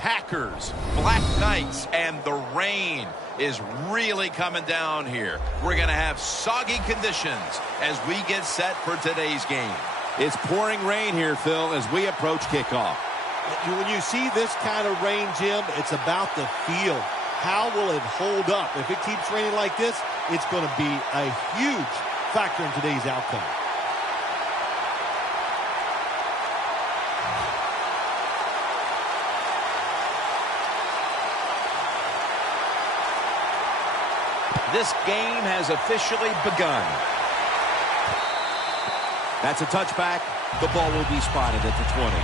Packers, Black Knights, and the rain is really coming down here. We're going to have soggy conditions as we get set for today's game. It's pouring rain here, Phil, as we approach kickoff. When you see this kind of rain, Jim, it's about the field. How will it hold up? If it keeps raining like this, it's going to be a huge factor in today's outcome. This game has officially begun. That's a touchback. The ball will be spotted at the 20.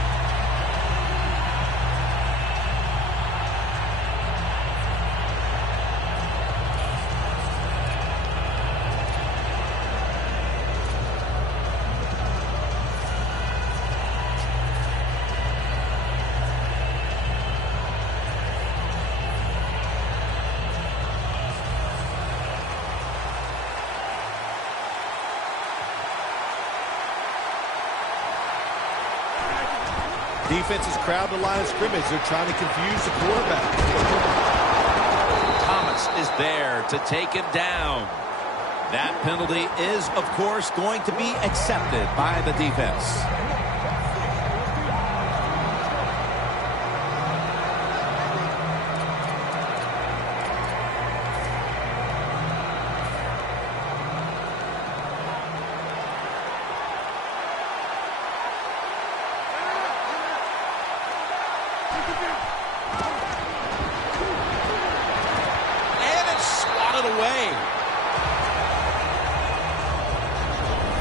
Defense is crowded the line of scrimmage. They're trying to confuse the quarterback. Thomas is there to take him down. That penalty is, of course, going to be accepted by the defense. And it's swatted away.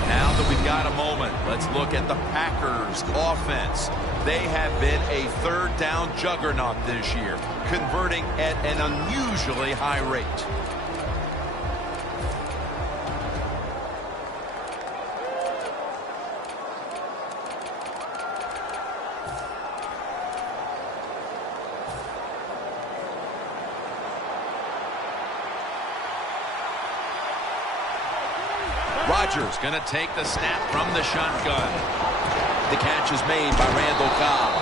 Now that we've got a moment, let's look at the Packers offense. They have been a third down juggernaut this year, converting at an unusually high rate. Rodgers going to take the snap from the shotgun. The catch is made by Randall Cobb.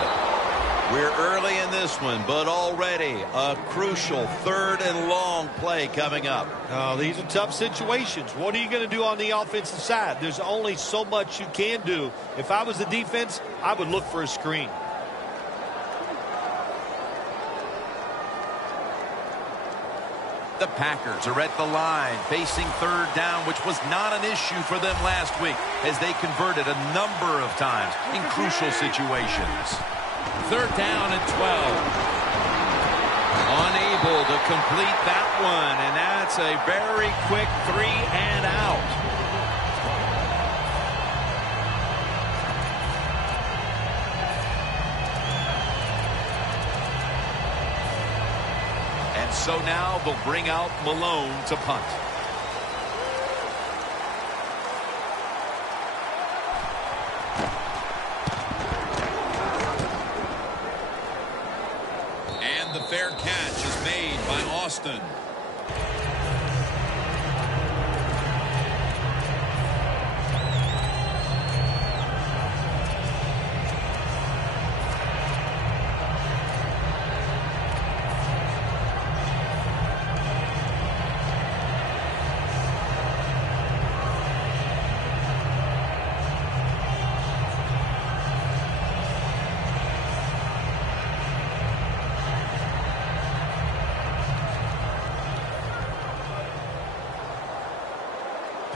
We're early in this one, but already a crucial third and long play coming up. Oh, these are tough situations. What are you going to do on the offensive side? There's only so much you can do. If I was the defense, I would look for a screen. The Packers are at the line, facing third down, which was not an issue for them last week, as they converted a number of times in crucial situations. Third down and 12. Unable to complete that one, and that's a very quick 3 and out. So now they'll bring out Malone to punt. And the fair catch is made by Austin.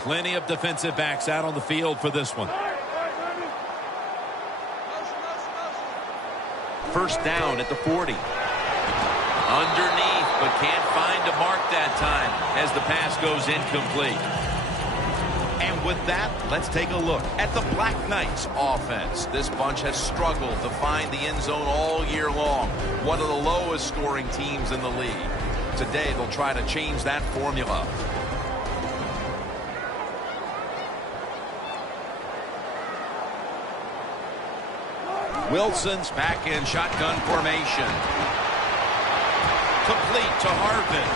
Plenty of defensive backs out on the field for this one. First down at the 40. Underneath, but can't find a mark that time as the pass goes incomplete. And with that, let's take a look at the Black Knights offense. This bunch has struggled to find the end zone all year long. One of the lowest scoring teams in the league. Today, they'll try to change that formula. Wilson's back in shotgun formation. Complete to Harvin.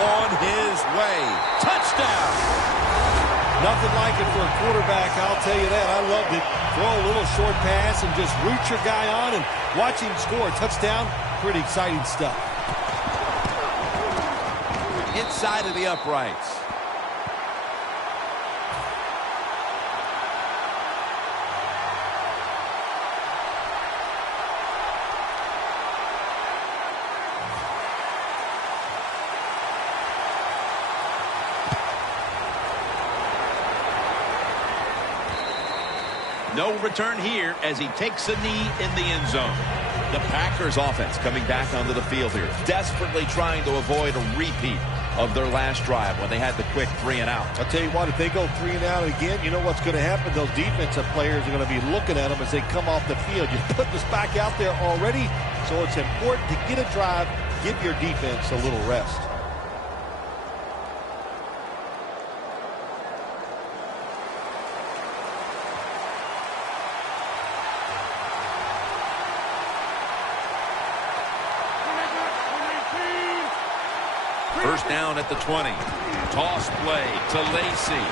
On his way. Touchdown! Nothing like it for a quarterback, I'll tell you that. I loved it. Throw a little short pass and just root your guy on and watch him score a touchdown. Pretty exciting stuff. Inside of the uprights. No return here as he takes a knee in the end zone. The Packers offense coming back onto the field here, desperately trying to avoid a repeat of their last drive when they had the quick 3 and out. I'll tell you what, if they go 3 and out again, you know what's going to happen? Those defensive players are going to be looking at them as they come off the field. You put this back out there already, so it's important to get a drive, give your defense a little rest. First down at the 20. Toss play to Lacy.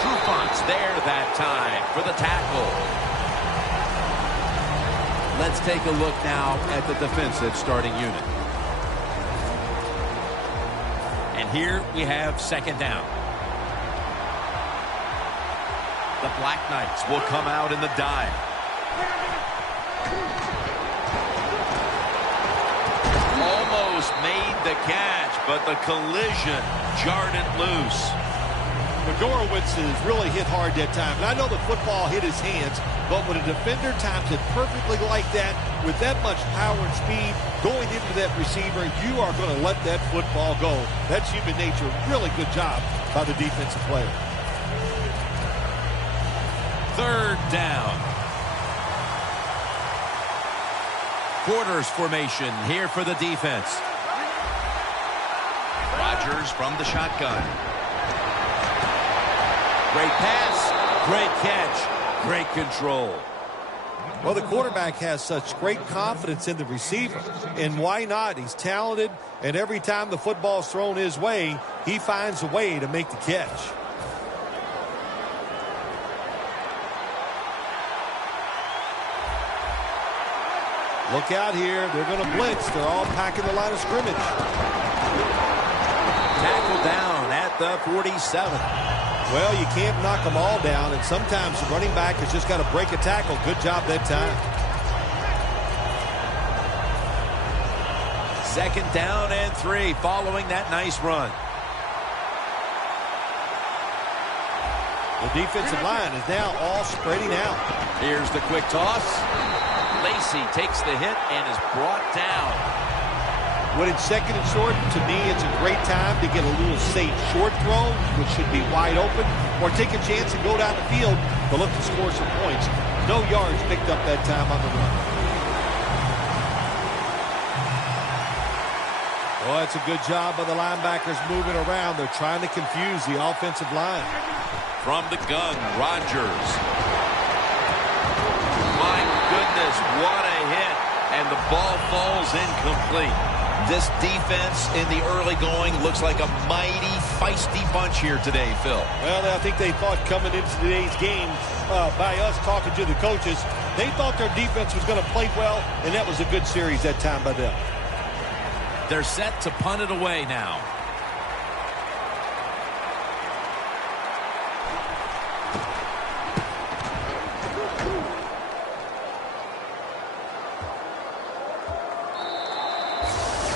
Trufont's there that time for the tackle. Let's take a look now at the defensive starting unit. And here we have second down. The Black Knights will come out in the dime. Almost made the catch, but the collision jarred it loose. Fedorowicz has really hit hard that time. And I know the football hit his hands, but when a defender times it perfectly like that, with that much power and speed going into that receiver, you are going to let that football go. That's human nature. Really good job by the defensive player. Third down. Quarters formation here for the defense. Rodgers from the shotgun. Great pass, great catch, great control. Well, the quarterback has such great confidence in the receiver, and why not? He's talented, and every time the football's thrown his way, he finds a way to make the catch. Look out here. They're going to blitz. They're all packing the line of scrimmage. Tackle down at the 47. Well, you can't knock them all down, and sometimes the running back has just got to break a tackle. Good job that time. Second down and 3 following that nice run. The defensive line is now all spreading out. Here's the quick toss. Lacy takes the hit and is brought down. When it's second and short, to me, it's a great time to get a little safe short throw, which should be wide open, or take a chance and go down the field to look to score some points. No yards picked up that time on the run. Well, that's a good job by the linebackers moving around. They're trying to confuse the offensive line. From the gun, Rodgers. My goodness, what a hit. And the ball falls incomplete. This defense in the early going looks like a mighty, feisty bunch here today, Phil. Well, I think they thought coming into today's game, by us talking to the coaches, they thought their defense was going to play well, and that was a good series that time by them. They're set to punt it away now.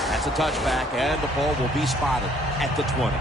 That's a touchback, and the ball will be spotted at the 20.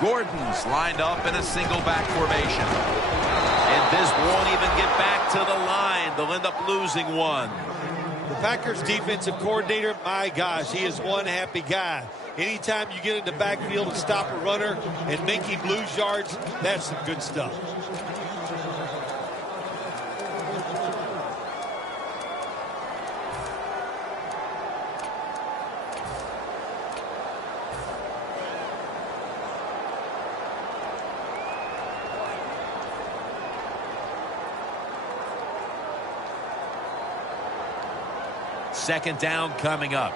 Gordon's lined up in a single back formation. And this won't even get back to the line. They'll end up losing one. The Packers defensive coordinator, my gosh, he is one happy guy. Anytime you get in the backfield and stop a runner and make him lose yards, that's some good stuff. Second down coming up.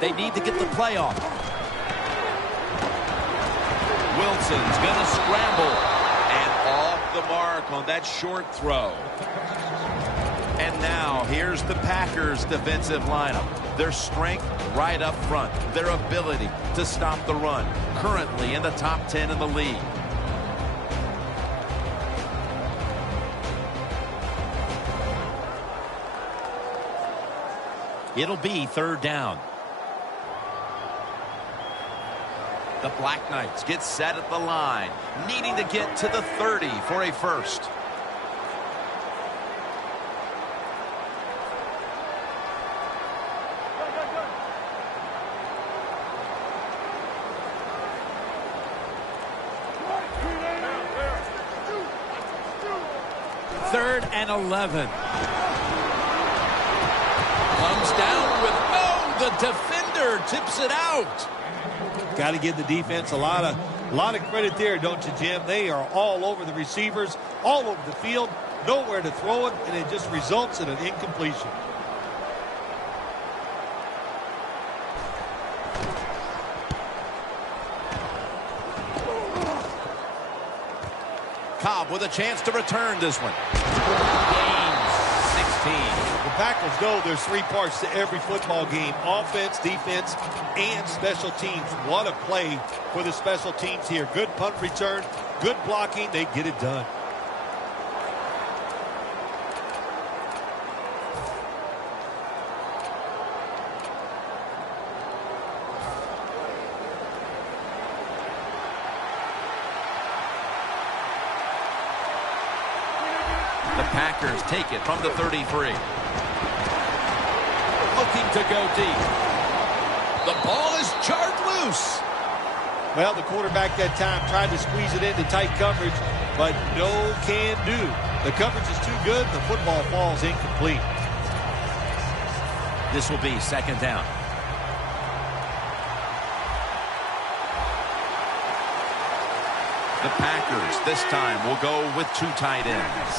They need to get the play off. Wilson's going to scramble. And off the mark on that short throw. And now here's the Packers defensive lineup. Their strength right up front. Their ability to stop the run. Currently in the top 10 in the league. It'll be third down. The Black Knights get set at the line, needing to get to the 30 for a first. Third and 11. Comes down with, no, the defender tips it out. Got to give the defense a lot of credit there, don't you, Jim? They are all over the receivers, all over the field, nowhere to throw it, and it just results in an incompletion. Cobb with a chance to return this one. Gains 16. The Packers know there's three parts to every football game: offense, defense, and special teams. What a play for the special teams here. Good punt return, good blocking. They get it done. The Packers take it from the 33. Looking to go deep. The ball is jarred loose. Well, the quarterback that time tried to squeeze it into tight coverage, but no can do. The coverage is too good. The football falls incomplete. This will be second down. The Packers this time will go with two tight ends.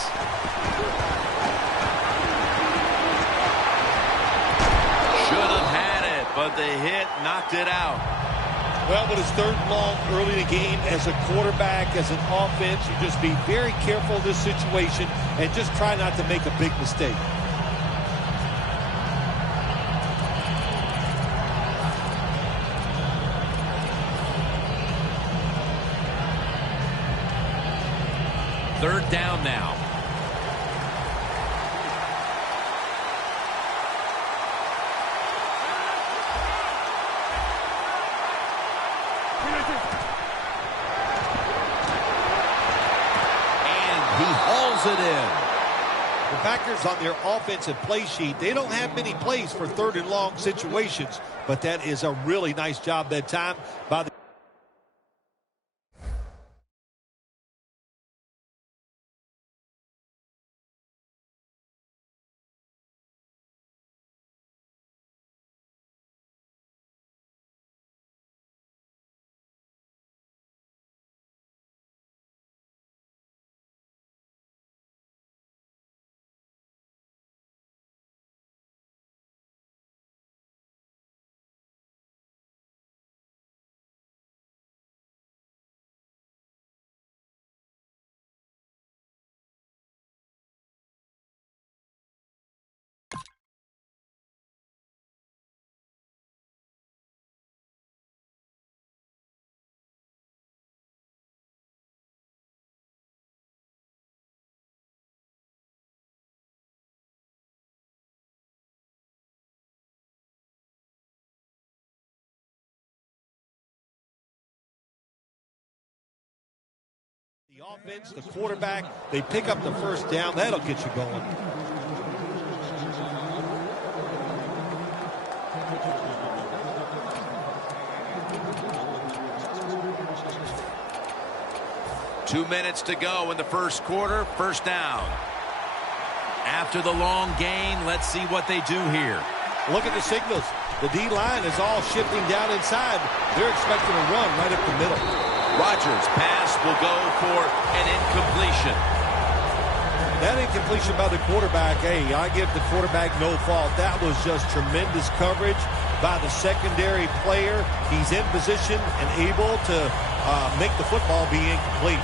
Should have had it, but the hit knocked it out. Well, but it's third and long early in the game. As a quarterback, as an offense, you just be very careful in this situation and just try not to make a big mistake. Third down now. And he hauls it in. The Packers on their offensive play sheet, they don't have many plays for third and long situations, but that is a really nice job that time by the The offense, the quarterback, they pick up the first down. That'll get you going. Two minutes to go in the first quarter. First down. After the long gain, let's see what they do here. Look at the signals. The D-line is all shifting down inside. They're expecting a run right up the middle. Rodgers' pass will go for an incompletion. That incompletion by the quarterback, hey, I give the quarterback no fault. That was just tremendous coverage by the secondary player. He's in position and able to make the football be incomplete.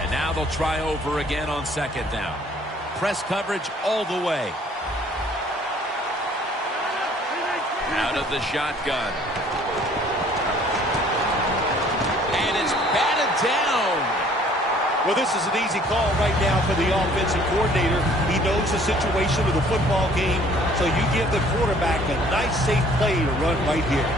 And now they'll try over again on second down. Press coverage all the way. Out of the shotgun. And it's batted down. Well, this is an easy call right now for the offensive coordinator. He knows the situation of the football game, so you give the quarterback a nice, safe play to run right here.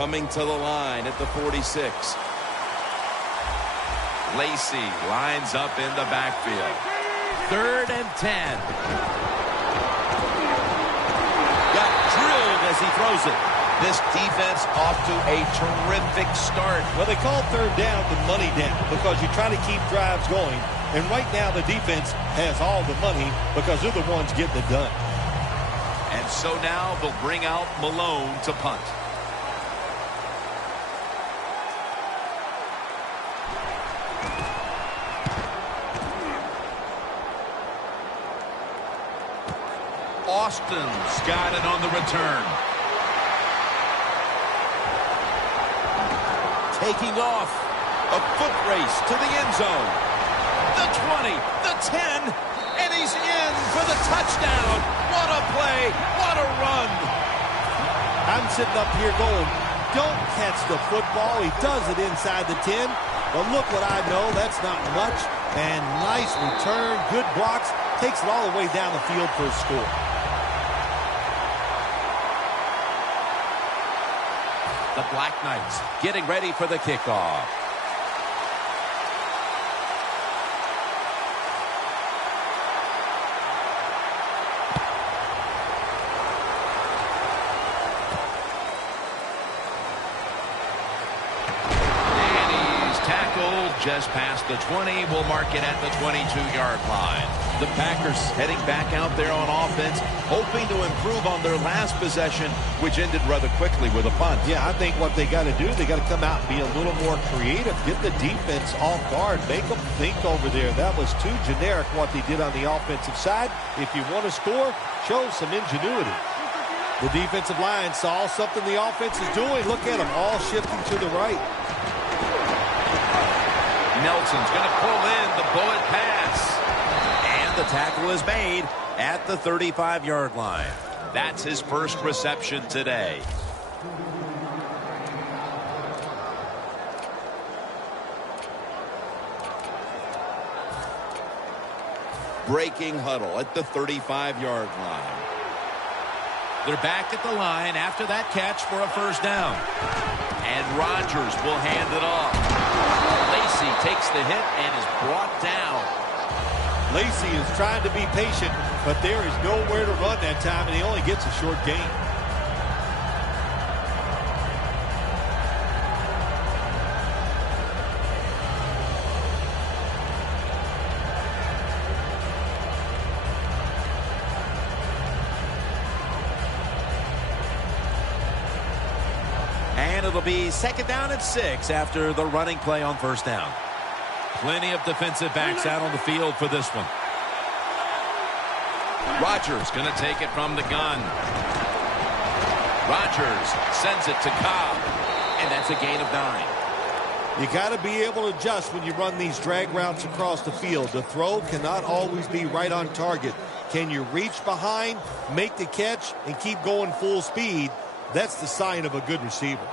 Coming to the line at the 46. Lacy lines up in the backfield. 3rd and 10. Got drilled as he throws it. This defense off to a terrific start. Well, they call third down the money down because you try to keep drives going. And right now the defense has all the money because they're the ones getting it done. And so now they'll bring out Malone to punt. Austin's got it on the return. Taking off. A foot race to the end zone. The 20, the 10, and he's in for the touchdown. What a play. What a run. I'm sitting up here going, don't catch the football. He does it inside the 10. But look what I know. That's not much. And nice return. Good blocks. Takes it all the way down the field for a score. The Black Knights getting ready for the kickoff. And he's tackled just past the 20. We'll mark it at the 22-yard line. The Packers heading back out there on offense, hoping to improve on their last possession, which ended rather quickly with a punt. Yeah, I think what they got to do, they got to come out and be a little more creative, get the defense off guard, make them think over there. That was too generic what they did on the offensive side. If you want to score, show some ingenuity. The defensive line saw something the offense is doing. Look at them, all shifting to the right. Nelson's going to pull in the bullet pass. The tackle is made at the 35-yard line. That's his first reception today. Breaking huddle at the 35-yard line. They're back at the line after that catch for a first down. And Rodgers will hand it off. Lacy takes the hit and is brought down. Lacy is trying to be patient, but there is nowhere to run that time, and he only gets a short gain. And it'll be 2nd down and 6 after the running play on first down. Plenty of defensive backs out on the field for this one. Rodgers going to take it from the gun. Rodgers sends it to Cobb, and that's a gain of 9. You got to be able to adjust when you run these drag routes across the field. The throw cannot always be right on target. Can you reach behind, make the catch, and keep going full speed? That's the sign of a good receiver.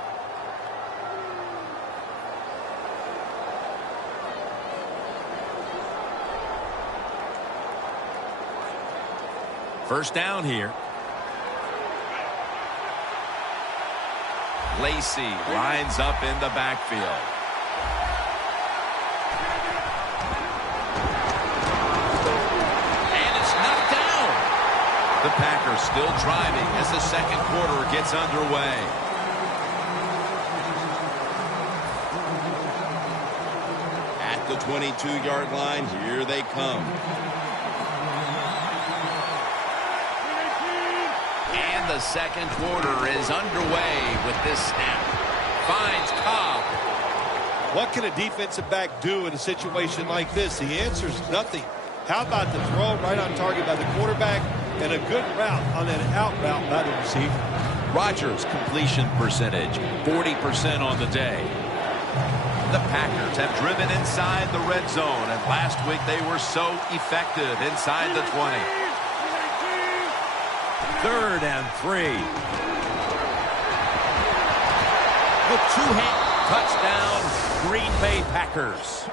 First down here. Lacy lines up in the backfield. And it's knocked down. The Packers still driving as the second quarter gets underway. At the 22-yard line, here they come. The second quarter is underway with this snap. Finds Cobb. What can a defensive back do in a situation like this? The answer is nothing. How about the throw right on target by the quarterback and a good route on that out route by the receiver? Rodgers' completion percentage, 40% on the day. The Packers have driven inside the red zone, and last week they were so effective inside the 20. 3rd and 3. The two-hand touchdown, Green Bay Packers.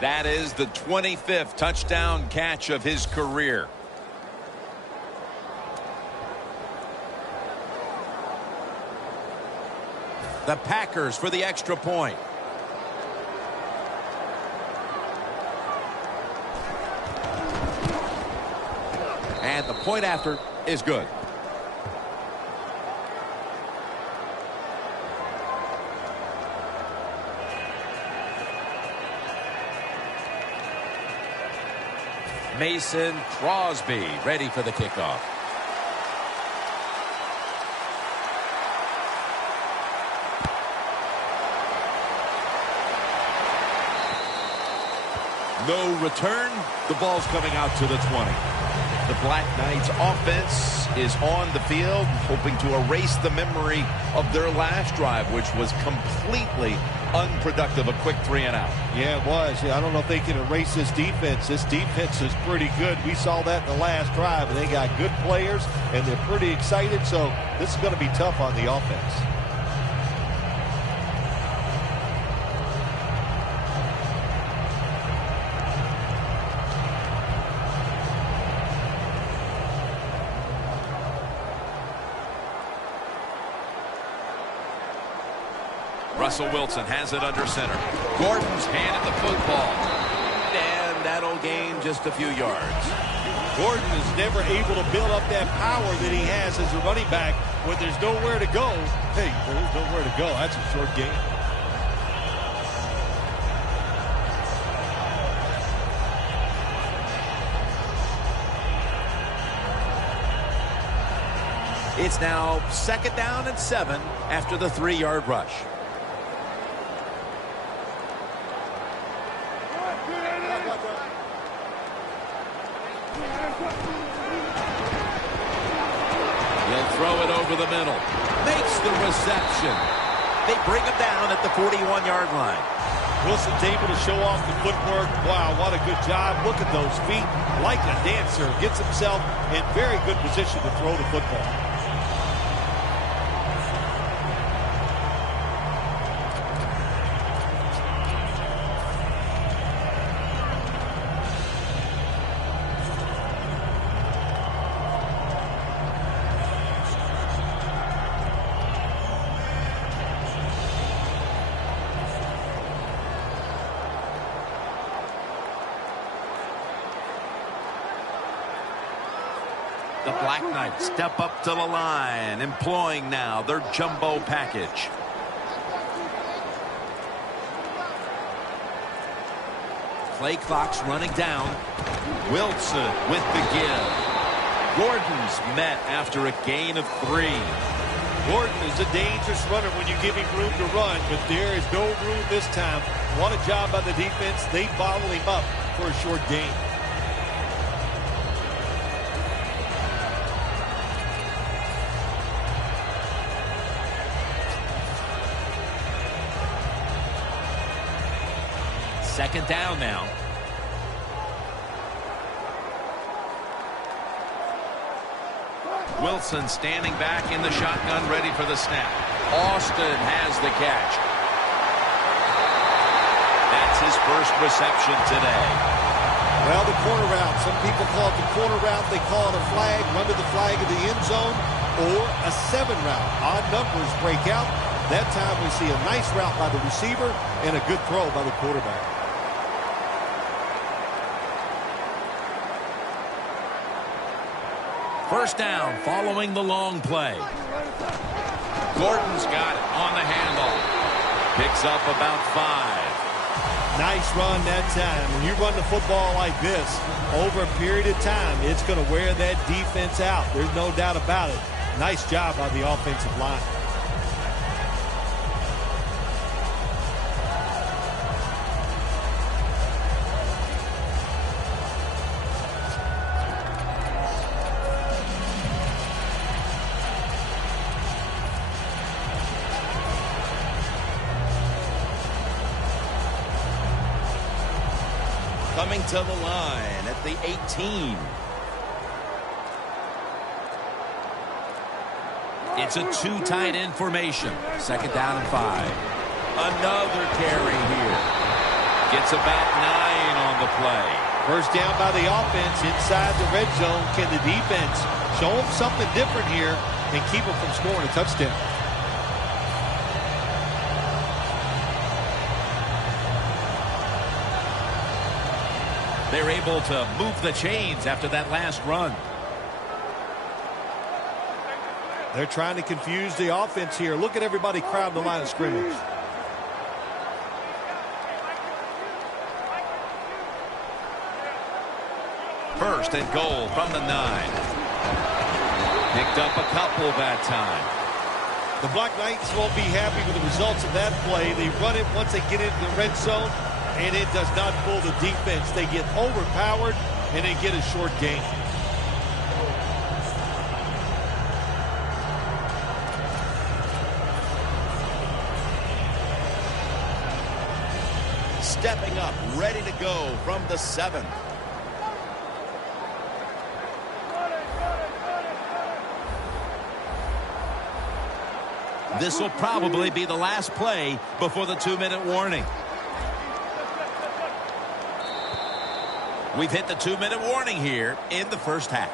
That is the 25th touchdown catch of his career. The Packers for the extra point. And the point after is good. Mason Crosby ready for the kickoff. No return. The ball's coming out to the 20. The Black Knights offense is on the field, hoping to erase the memory of their last drive, which was completely unproductive. A quick 3 and out. Yeah, it was. I don't know if they can erase this defense. This defense is pretty good. We saw that in the last drive, and they got good players, and they're pretty excited, so this is going to be tough on the offense. Russell Wilson has it under center. Gordon's handed the football. And that'll gain just a few yards. Gordon is never able to build up that power that he has as a running back when there's nowhere to go. Hey, there's nowhere to go. That's a short game. It's now 2nd down and 7 after the 3-yard rush. He'll throw it over the middle. Makes the reception. They bring him down at the 41-yard line. Wilson's able to show off the footwork. Wow, what a good job. Look at those feet. Like a dancer. Gets himself in very good position to throw the football. The Black Knights step up to the line, employing now their jumbo package. Play clock's running down. Wilson with the give. Gordon's met after a gain of 3. Gordon is a dangerous runner when you give him room to run, but there is no room this time. What a job by the defense. They bottle him up for a short gain. second down now. Wilson standing back in the shotgun, ready for the snap. Austin has the catch. That's his first reception today. Well, the corner route. Some people call it the corner route. They call it a flag, run to the flag of the end zone, or a 7 route. Odd numbers break out. That time we see a nice route by the receiver and a good throw by the quarterback. First down following the long play. Gordon's got it on the handoff. Picks up about 5. Nice run that time. When you run the football like this over a period of time, it's going to wear that defense out. There's no doubt about it. Nice job by the offensive line. Coming to the line at the 18. It's a 2 tight end formation. Second down and 5. Another carry here. Gets about 9 on the play. First down by the offense inside the red zone. Can the defense show them something different here and keep them from scoring a touchdown? They're able to move the chains after that last run. They're trying to confuse the offense here. Look at everybody crowd the line of scrimmage. First and goal from the 9. Picked up a couple that time. The Black Knights won't be happy with the results of that play. They run it once they get into the red zone, and it does not fool the defense. They get overpowered, and they get a short gain. Stepping up, ready to go from the 7. This will probably be the last play before the 2-minute warning. We've hit the 2-minute warning here in the first half.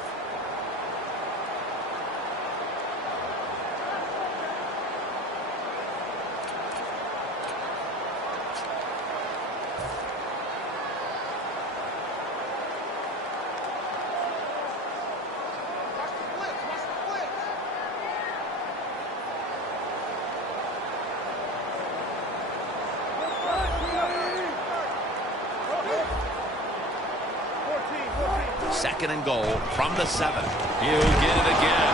Second and goal from the 7. He'll get it again.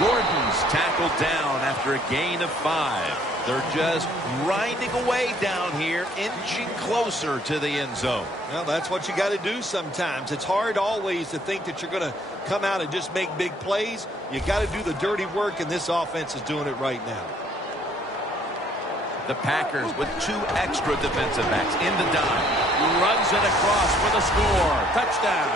Gordon's tackled down after a gain of 5. They're just grinding away down here, inching closer to the end zone. Well, that's what you got to do sometimes. It's hard always to think that you're going to come out and just make big plays. You got to do the dirty work, and this offense is doing it right now. The Packers with 2 extra defensive backs in the dime. Runs it across for the score. Touchdown.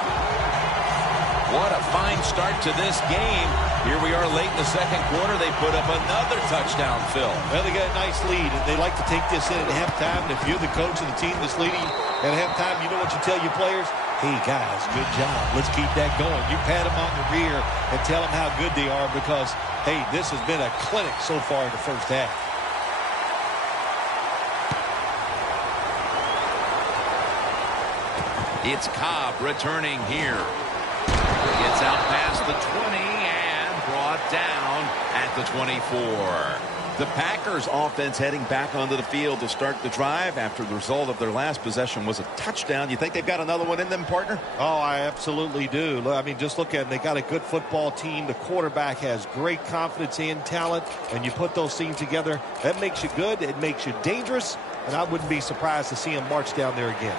What a fine start to this game. Here we are late in the second quarter. They put up another touchdown, Phil. Well, they got a nice lead, and they like to take this in at halftime. And if you're the coach of the team that's leading at halftime, you know what you tell your players? Hey, guys, good job. Let's keep that going. You pat them on the rear and tell them how good they are because, hey, this has been a clinic so far in the first half. It's Cobb returning here. Gets out past the 20 and brought down at the 24. The Packers offense heading back onto the field to start the drive after the result of their last possession was a touchdown. You think they've got another one in them, partner? Oh, I absolutely do. I mean, just look at them. They got a good football team. The quarterback has great confidence and talent, and you put those things together, that makes you good. It makes you dangerous, and I wouldn't be surprised to see him march down there again.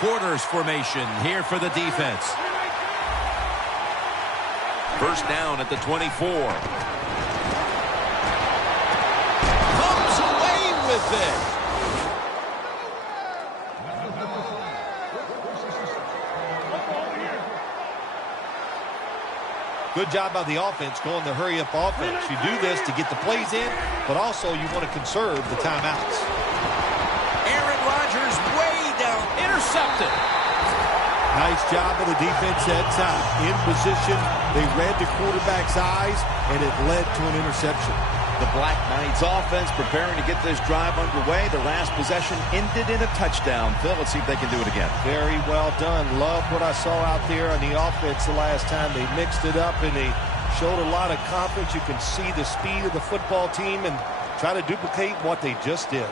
Quarters formation here for the defense. First down at the 24. Comes away with it. Good job by the offense going the hurry-up offense. You do this to get the plays in, but also you want to conserve the timeouts. Aaron Rodgers way down, intercepted. Nice job by the defense that time. In position, they read the quarterback's eyes, and it led to an interception. The Black Knights offense preparing to get this drive underway. The last possession ended in a touchdown. Phil, let's see if they can do it again. Very well done. Love what I saw out there on the offense the last time. They mixed it up, and they showed a lot of confidence. You can see the speed of the football team and try to duplicate what they just did.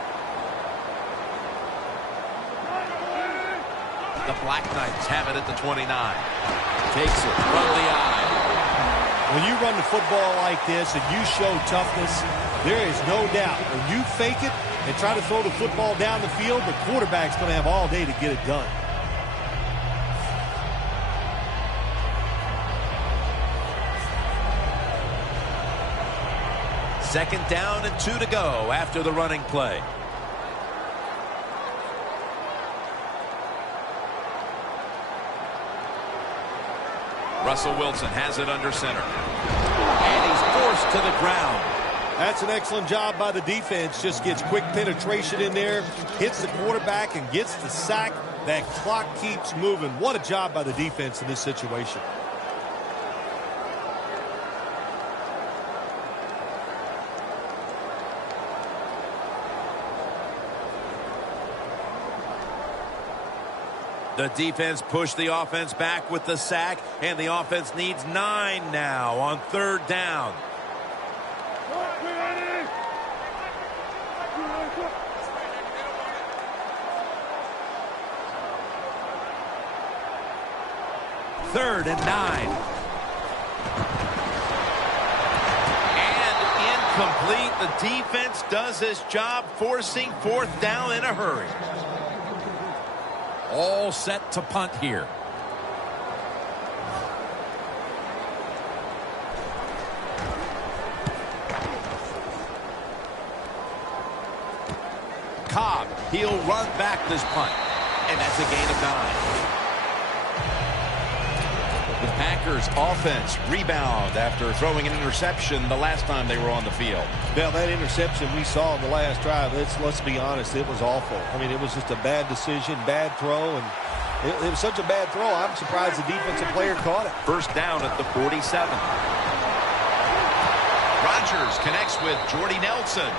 The Black Knights have it at the 29. Takes it from the eye. When you run the football like this and you show toughness, there is no doubt when you fake it and try to throw the football down the field, the quarterback's going to have all day to get it done. Second down and 2 to go after the running play. Russell Wilson has it under center. And he's forced to the ground. That's an excellent job by the defense. Just gets quick penetration in there, hits the quarterback, and gets the sack. That clock keeps moving. What a job by the defense in this situation. The defense pushed the offense back with the sack, and the offense needs 9 now on third down. Third and 9. And incomplete. The defense does its job, forcing fourth down in a hurry. All set to punt here. Cobb, he'll run back this punt. And that's a gain of 9. The Packers offense rebound after throwing an interception the last time they were on the field. Now, that interception we saw in the last drive, let's be honest, it was awful. I mean, it was just a bad decision, bad throw, and it was such a bad throw, I'm surprised the defensive player caught it. First down at the 47. Rodgers connects with Jordy Nelson.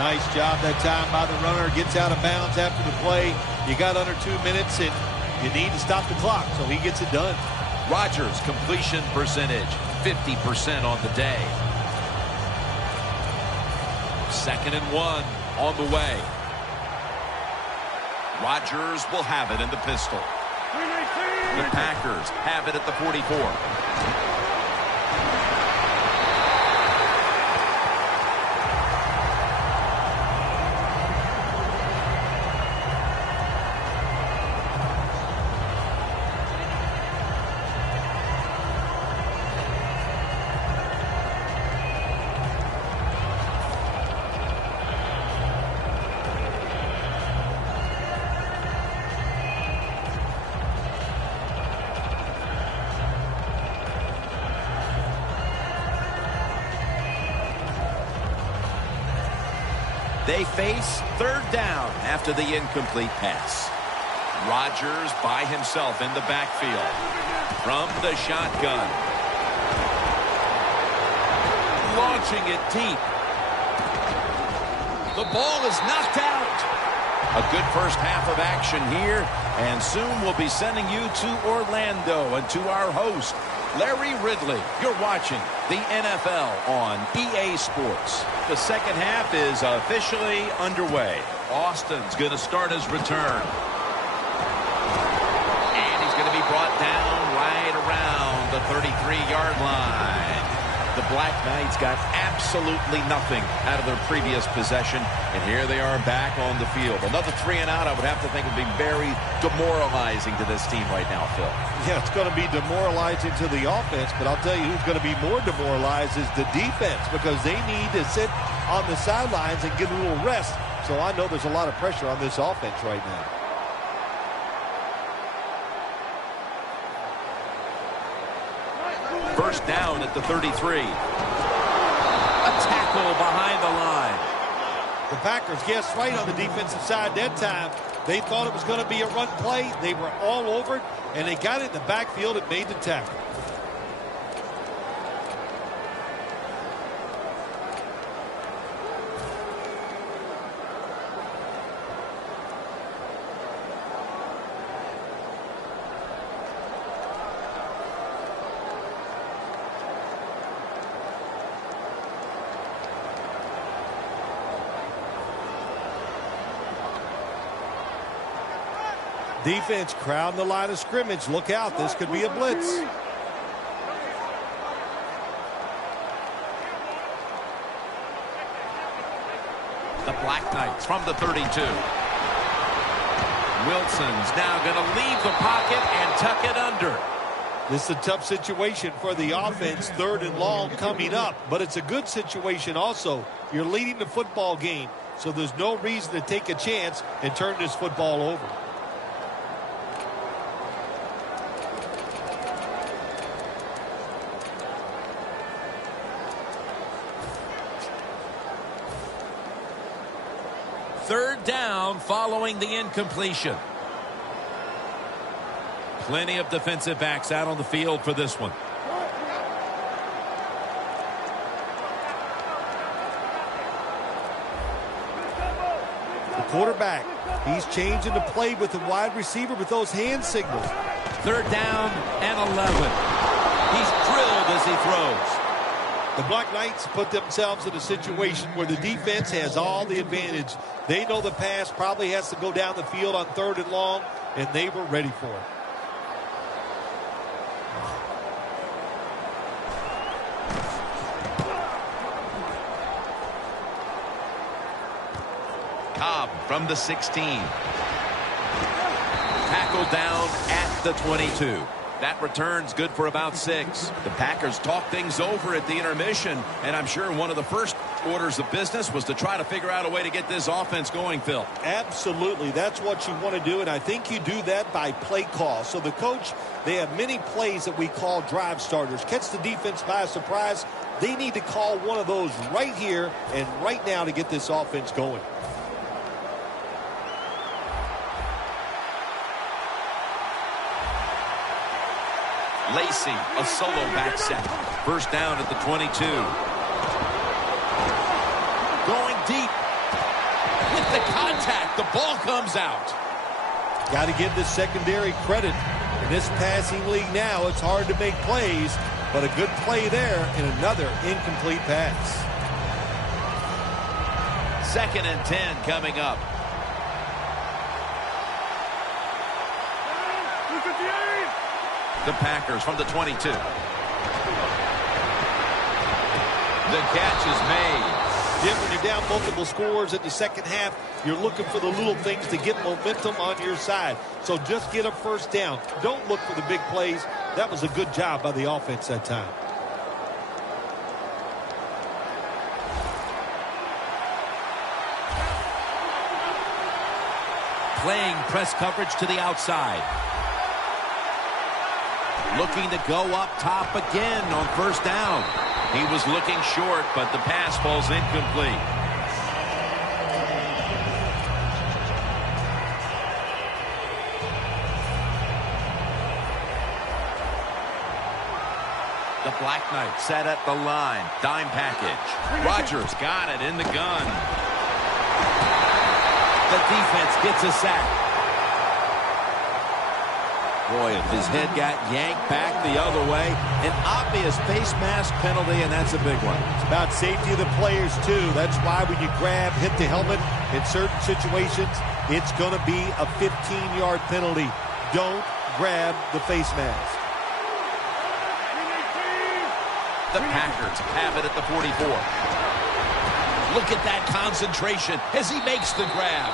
Nice job that time by the runner. Gets out of bounds after the play. You got under 2 minutes, and you need to stop the clock, so he gets it done. Rodgers' completion percentage, 50% on the day. 2nd and 1 on the way. Rodgers will have it in the pistol. The Packers have it at the 44. They face third down after the incomplete pass. Rodgers by himself in the backfield. From the shotgun. Launching it deep. The ball is knocked out. A good first half of action here, and soon we'll be sending you to Orlando and to our host, Larry Ridley. You're watching the NFL on EA Sports. The second half is officially underway. Austin's going to start his return. And he's going to be brought down right around the 33-yard line. The Black Knights got absolutely nothing out of their previous possession, and here they are back on the field. Another 3 and out, I would have to think, would be very demoralizing to this team right now, Phil. Yeah, it's going to be demoralizing to the offense, but I'll tell you who's going to be more demoralized is the defense, because they need to sit on the sidelines and get a little rest So I know there's a lot of pressure on this offense right now. First down at the 33. A tackle behind the line. The Packers guessed right on the defensive side that time. They thought it was going to be a run play. They were all over it, and they got it in the backfield and made the tackle. Defense crowding the line of scrimmage. Look out. This could be a blitz. The Black Knights from the 32. Wilson's now going to leave the pocket and tuck it under. This is a tough situation for the offense. 3rd and long coming up. But it's a good situation also. You're leading the football game. So there's no reason to take a chance and turn this football over. Third down following the incompletion. Plenty of defensive backs out on the field for this one. The quarterback, he's changing the play with the wide receiver with those hand signals. Third down and 11. He's drilled as he throws. The Black Knights put themselves in a situation where the defense has all the advantage. They know the pass probably has to go down the field on 3rd and long, and they were ready for it. Cobb from the 16. Tackled down at the 22. That return's good for about 6. The Packers talked things over at the intermission, and I'm sure one of the first orders of business was to try to figure out a way to get this offense going, Phil. Absolutely. That's what you want to do, and I think you do that by play call. So the coach, they have many plays that we call drive starters. Catch the defense by surprise. They need to call one of those right here and right now to get this offense going. Lacey, a solo back set. First down at the 22. Going deep. With the contact, the ball comes out. Got to give the secondary credit. In this passing league now, it's hard to make plays, but a good play there and another incomplete pass. 2nd and 10 coming up. The Packers from the 22. The catch is made. Jim, when you're down multiple scores in the second half, you're looking for the little things to get momentum on your side. So just get a first down. Don't look for the big plays. That was a good job by the offense that time. Playing press coverage to the outside. Looking to go up top again on first down. He was looking short, but the pass falls incomplete. The Black Knights set at the line. Dime package. Rodgers got it in the gun. The defense gets a sack. Boy, if his head got yanked back the other way, an obvious face mask penalty, and that's a big one. It's about safety of the players, too. That's why when you grab, hit the helmet in certain situations, it's going to be a 15-yard penalty. Don't grab the face mask. The Packers have it at the 44. Look at that concentration as he makes the grab.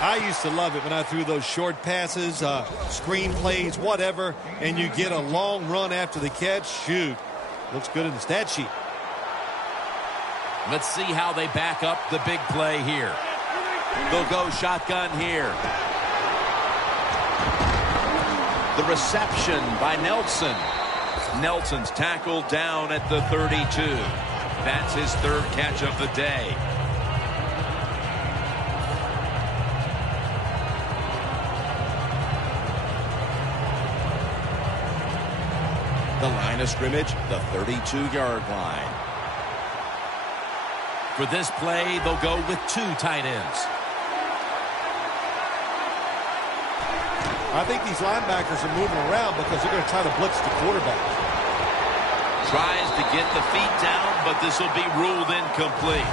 I used to love it when I threw those short passes, screen plays, whatever, and you get a long run after the catch. Shoot. Looks good in the stat sheet. Let's see how they back up the big play here. They'll go shotgun here. The reception by Nelson. Nelson's tackled down at the 32. That's his third catch of the day. The line of scrimmage, the 32-yard line. For this play, they'll go with two tight ends. I think these linebackers are moving around because they're going to try to blitz the quarterback. Tries to get the feet down, but this will be ruled incomplete.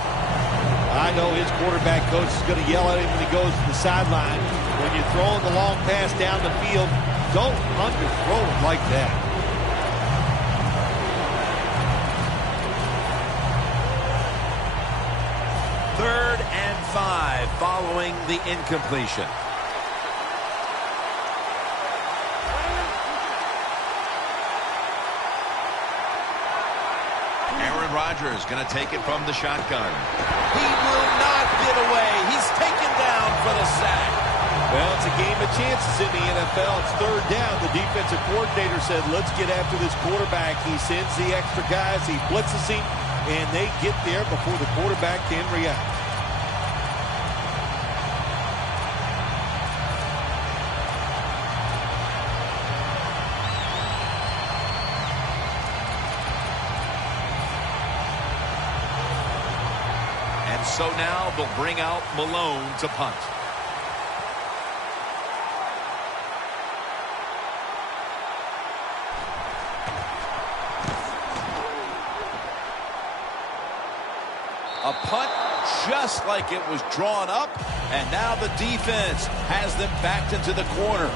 I know his quarterback coach is going to yell at him when he goes to the sideline. When you're throwing the long pass down the field, don't underthrow it like that. Third and 5 following the incompletion. Aaron Rodgers going to take it from the shotgun. He will not get away. He's taken down for the sack. Well, it's a game of chances in the NFL. It's third down. The defensive coordinator said, let's get after this quarterback. He sends the extra guys. He blitzes him, and they get there before the quarterback can react. And so now they'll bring out Malone to punt. A punt just like it was drawn up, and now the defense has them backed into the corner.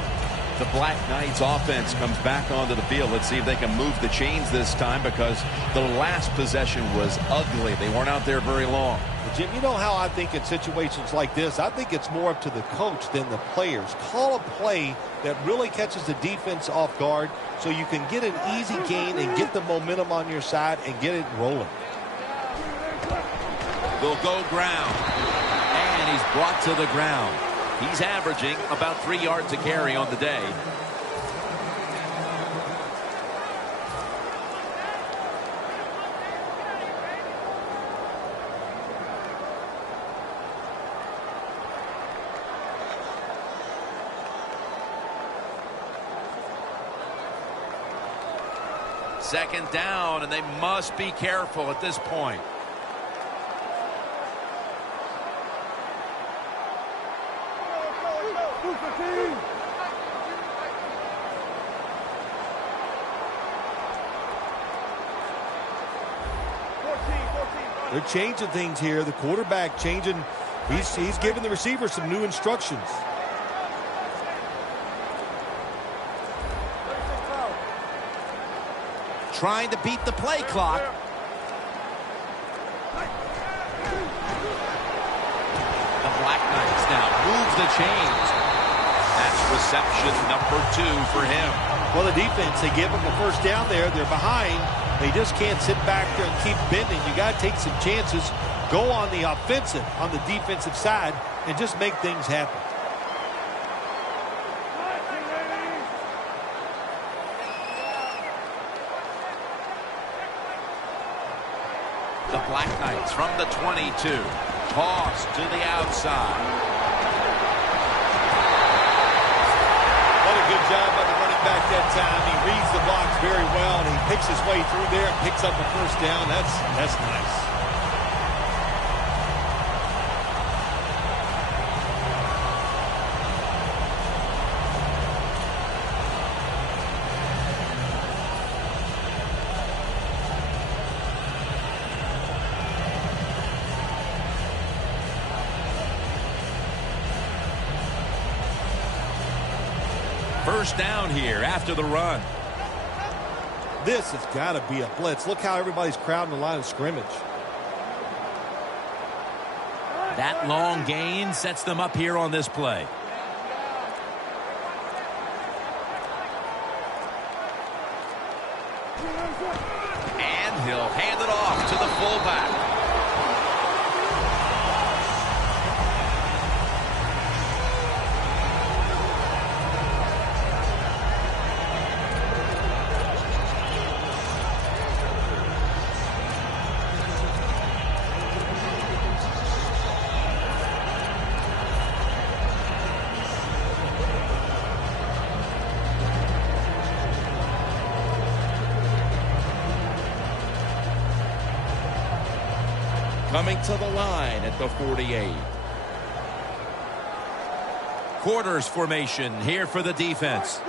The Black Knights offense comes back onto the field. Let's see if they can move the chains this time, because the last possession was ugly. They weren't out there very long. Well, Jim, you know how I think in situations like this, I think it's more up to the coach than the players. Call a play that really catches the defense off guard so you can get an easy gain and get the momentum on your side and get it rolling. They'll go ground, and he's brought to the ground. He's averaging about 3 yards a carry on the day. Second down, and they must be careful at this point. They're changing things here. The quarterback changing. He's giving the receiver some new instructions. Trying to beat the play clock. The Black Knights now move the chains. That's reception number 2 for him. Well, the defense, they give them the first down there. They're behind. They just can't sit back there and keep bending. You got to take some chances. Go on the offensive, on the defensive side, and just make things happen. The Black Knights from the 22. Toss to the outside. What a good job by the running back that time. He reads the blocks very well, and he picks his way through there and picks up a first down. That's nice. First down here after the run. This has got to be a blitz. Look how everybody's crowding the line of scrimmage. That long gain sets them up here on this play. And he'll hand it off to the fullback. coming to the line at the 48. Quarters formation here for the defense.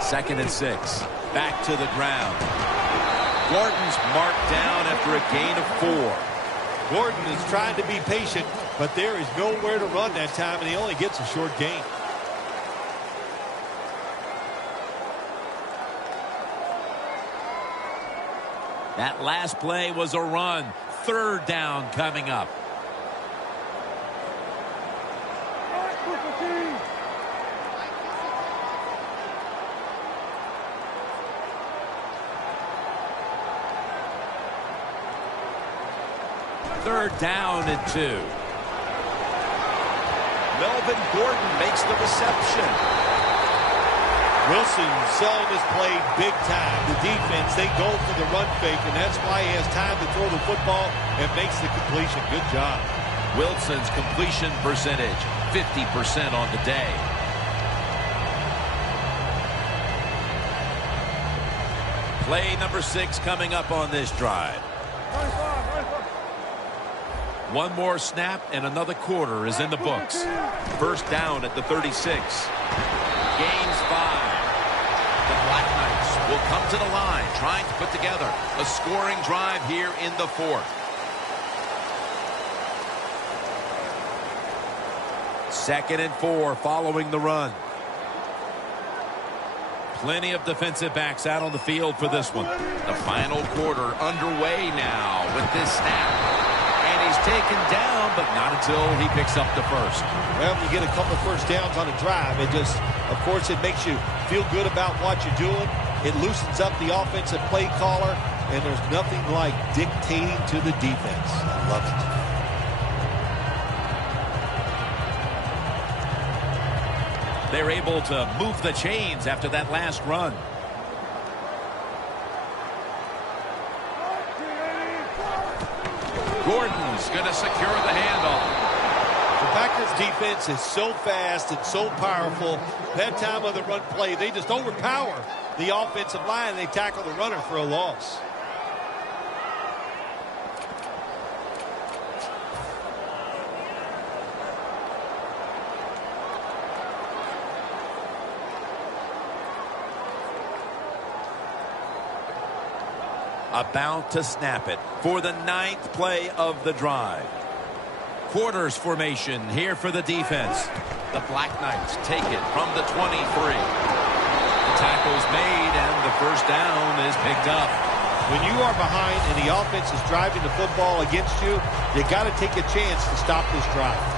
Second and 6. Back to the ground. Gordon's marked down after a gain of 4. Gordon is trying to be patient, but there is nowhere to run that time, and he only gets a short gain. That last play was a run. Third down coming up. Third down and 2. Melvin Gordon makes the reception. Wilson selling this play big time. The defense, they go for the run fake, and that's why he has time to throw the football and makes the completion. Good job. Wilson's completion percentage, 50% on the day. Play number 6 coming up on this drive. One more snap and another quarter is in the books. First down at the 36. Gains 5. The Black Knights will come to the line trying to put together a scoring drive here in the 4th. Second and 4 following the run. Plenty of defensive backs out on the field for this one. The final quarter underway now with this snap. And he's taken down, but not until he picks up the first. Well, you get a couple of first downs on a drive. It just, of course, it makes you feel good about what you're doing. It loosens up the offensive play caller, and there's nothing like dictating to the defense. I love it. They're able to move the chains after that last run. Gordon's going to secure the handoff. The Packers defense is so fast and so powerful. That time of the run play, they just overpower the offensive line. They tackle the runner for a loss. About to snap it for the 9th play of the drive. Quarters formation here for the defense. The Black Knights take it from the 23. The tackle's made and the first down is picked up. When you are behind and the offense is driving the football against you, you got to take a chance to stop this drive.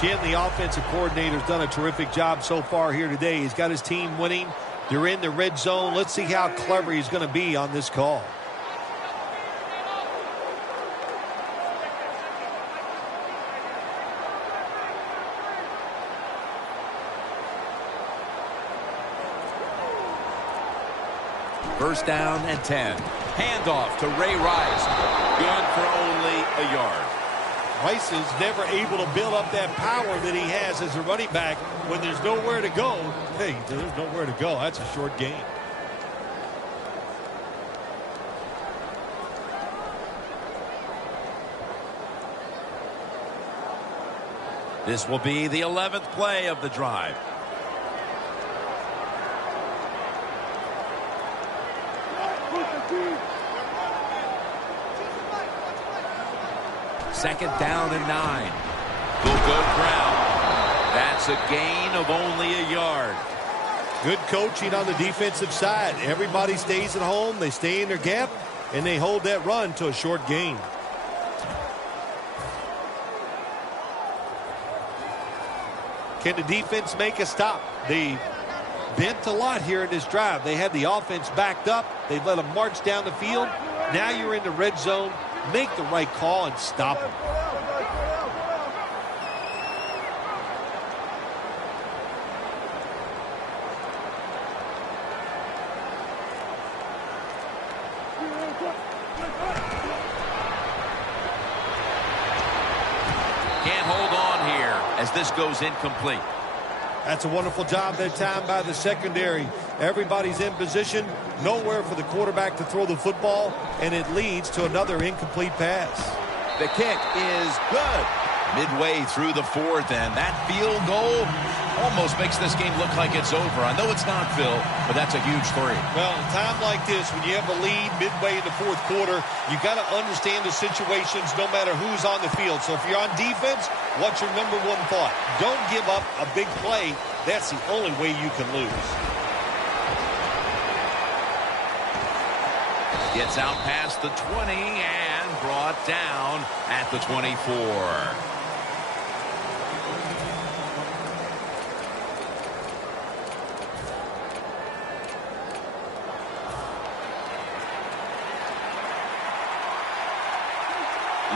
Jim, the offensive coordinator's done a terrific job so far here today. He's got his team winning. They're in the red zone. Let's see how clever he's going to be on this call. First down and 10. Handoff to Ray Rice. Good for only a yard. Rice is never able to build up that power that he has as a running back when there's nowhere to go. Hey, there's nowhere to go. That's a short gain. This will be the 11th play of the drive. Second down and 9. Will go ground. That's a gain of only a yard. Good coaching on the defensive side. Everybody stays at home. They stay in their gap, and they hold that run to a short gain. Can the defense make a stop? They bent a lot here in this drive. They had the offense backed up. They let them march down the field. Now you're in the red zone. Make the right call and stop them. Can't hold as this goes incomplete. That's a wonderful job that time by the secondary. Everybody's in position, nowhere for the quarterback to throw the football, and it leads to another incomplete pass. The kick is good. Midway through the fourth, and that field goal almost makes this game look like it's over. I know it's not, Phil, but that's a huge three. Well, in a time like this, when you have a lead midway in the fourth quarter, you got to understand the situations no matter who's on the field. So if you're on defense, what's your number one thought? Don't give up a big play. That's the only way you can lose. Gets out past the 20 and brought down at the 24.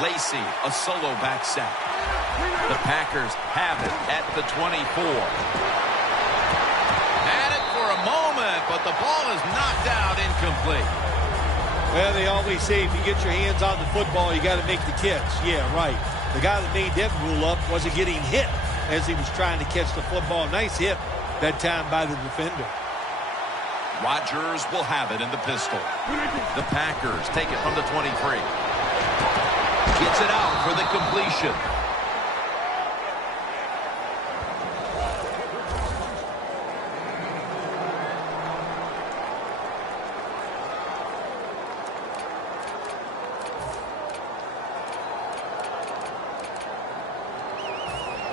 Lacey, a solo back sack. The Packers have it at the 24. Had it for a moment, but the ball is knocked out incomplete. Well, they always say if you get your hands on the football, you got to make the catch. Yeah, right. The guy that made that rule up wasn't getting hit as he was trying to catch the football. Nice hit that time by the defender. Rodgers will have it in the pistol. The Packers take it from the 23. Gets it out for the completion.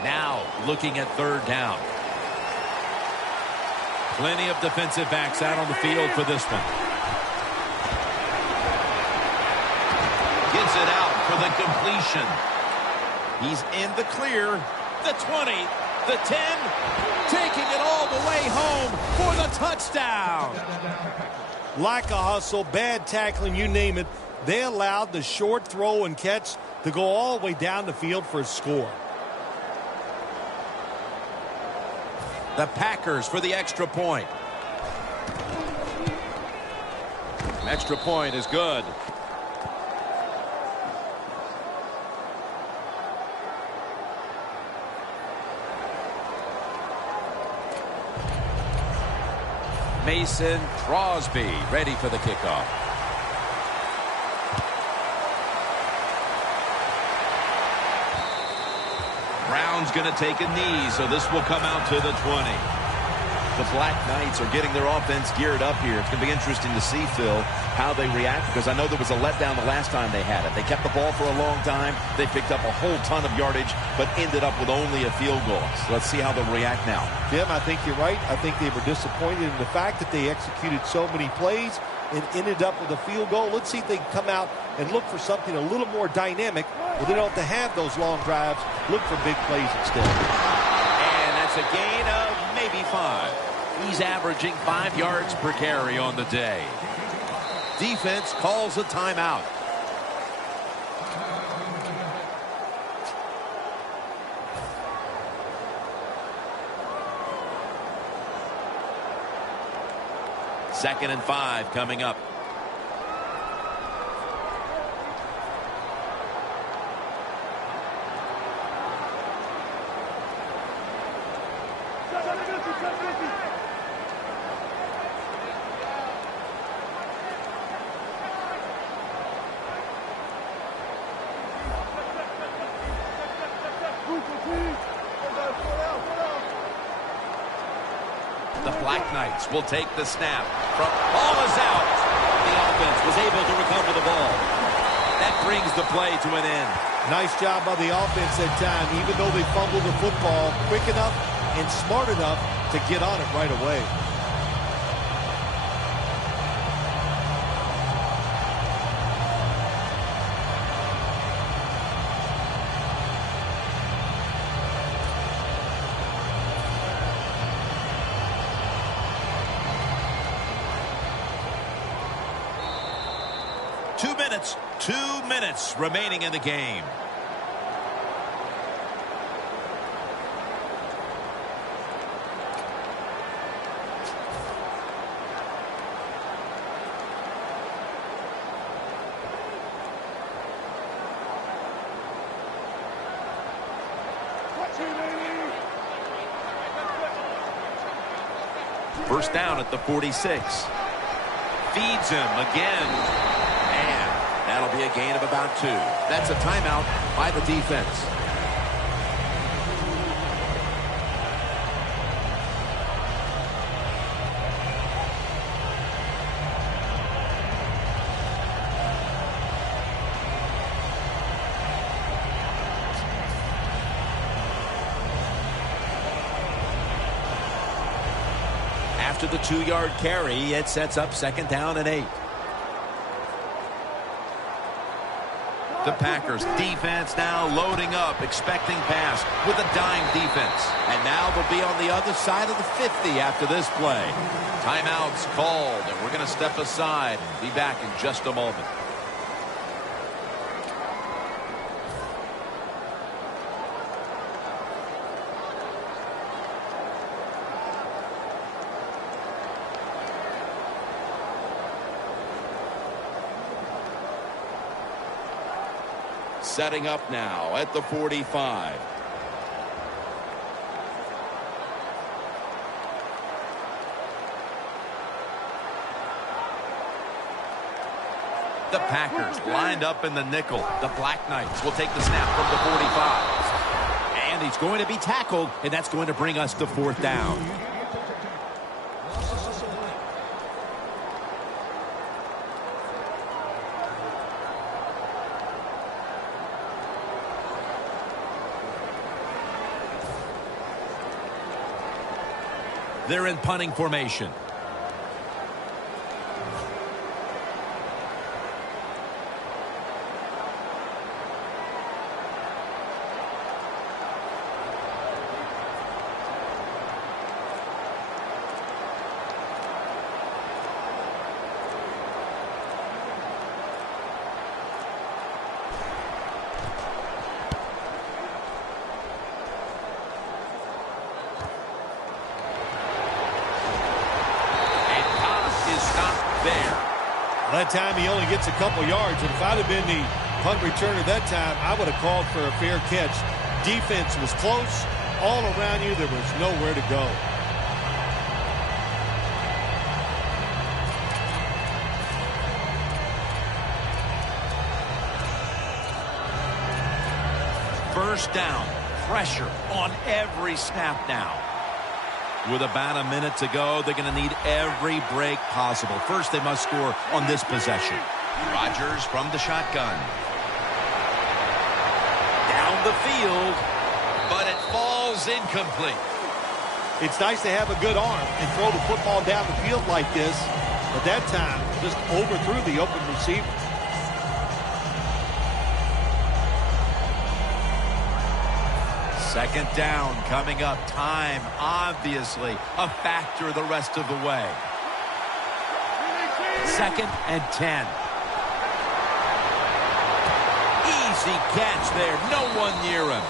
Now looking at third down. Plenty of defensive backs out on the field for this one. Gets it out for the completion. He's in the clear. The 20, the 10, taking it all the way home for the touchdown. Lack of hustle, bad tackling, you name it. They allowed the short throw and catch to go all the way down the field for a score. The Packers for the extra point. Extra point is good. Mason Crosby ready for the kickoff. Brown's going to take a knee, so this will come out to the 20. The Black Knights are getting their offense geared up here. It's going to be interesting to see, Phil, how they react, because I know there was a letdown the last time they had it. They kept the ball for a long time. They picked up a whole ton of yardage, but ended up with only a field goal. So let's see how they'll react now. Jim, I think you're right. I think they were disappointed in the fact that they executed so many plays and ended up with a field goal. Let's see if they can come out and look for something a little more dynamic where they don't have to have those long drives. Look for big plays instead. And that's a gain of maybe 5. He's averaging 5 yards per carry on the day. Defense calls a timeout. Second and 5 coming up. The Black Knights will take the snap. Ball is out. The offense was able to recover the ball. That brings the play to an end. Nice job by the offense that time, even though they fumbled the football quick enough and smart enough to get on it right away. Two minutes remaining in the game. First down at the 46. Feeds him again. And that'll be a gain of about 2. That's a timeout by the defense. After the 2-yard carry, it sets up 2nd down and 8. The Packers defense now loading up, expecting pass with a dime defense. And now they'll be on the other side of the 50 after this play. Timeouts called, and we're going to step aside. Be back in just a moment. Setting up now at the 45. The Packers lined up in the nickel. The Black Knights will take the snap from the 45. And he's going to be tackled, and that's going to bring us to 4th down. They're in punting formation. That time he only gets a couple yards, and if I'd have been the punt returner that time, I would have called for a fair catch. Defense was close. All around you, there was nowhere to go. First down. Pressure on every snap now. With about a minute to go, they're going to need every break possible. First, they must score on this possession. Rodgers from the shotgun. Down the field, but it falls incomplete. It's nice to have a good arm and throw the football down the field like this, but that time just overthrew the open receiver. Second down coming up. Time, obviously, a factor the rest of the way. 2nd and 10. Easy catch there. No one near him.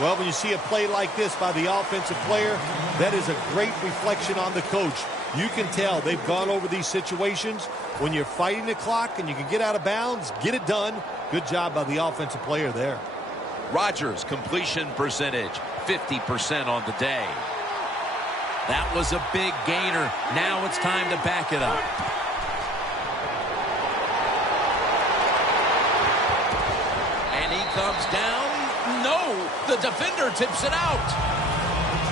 Well, when you see a play like this by the offensive player, that is a great reflection on the coach. You can tell they've gone over these situations. When you're fighting the clock and you can get out of bounds, get it done. Good job by the offensive player there. Rodgers' completion percentage, 50% on the day. That was a big gainer. Now it's time to back it up. And he comes down. No, the defender tips it out.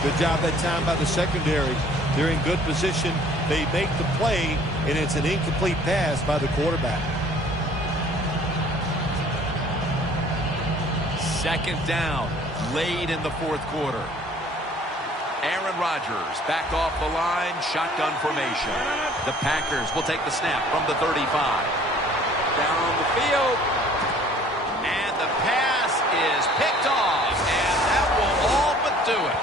Good job that time by the secondary. They're in good position. They make the play, and it's an incomplete pass by the quarterback. Second down, late in the 4th quarter. Aaron Rodgers back off the line, shotgun formation. The Packers will take the snap from the 35. Down on the field. And the pass is picked off, and that will all but do it.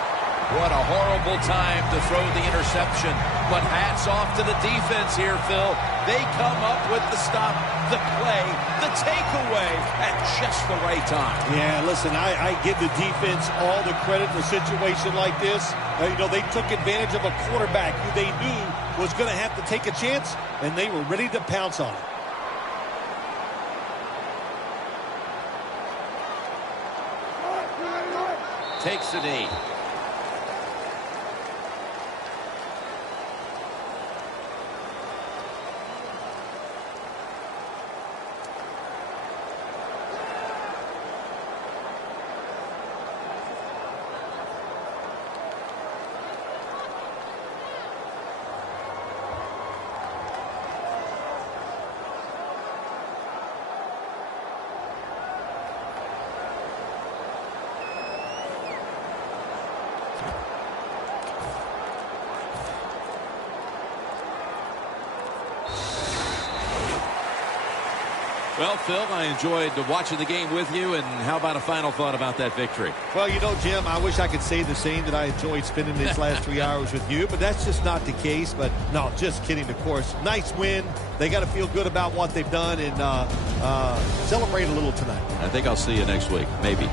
What a horrible time to throw the interception. But hats off to the defense here, Phil. They come up with the stop, the play, the takeaway at just the right time. Yeah, listen, I give the defense all the credit in a situation like this. They took advantage of a quarterback who they knew was going to have to take a chance, and they were ready to pounce on it. Takes a knee. Well, Phil, I enjoyed watching the game with you, and how about a final thought about that victory? Well, you know, Jim, I wish I could say the same, that I enjoyed spending these last 3 hours with you, but that's just not the case. But no, just kidding, of course. Nice win. They got to feel good about what they've done and celebrate a little tonight. I think I'll see you next week, maybe.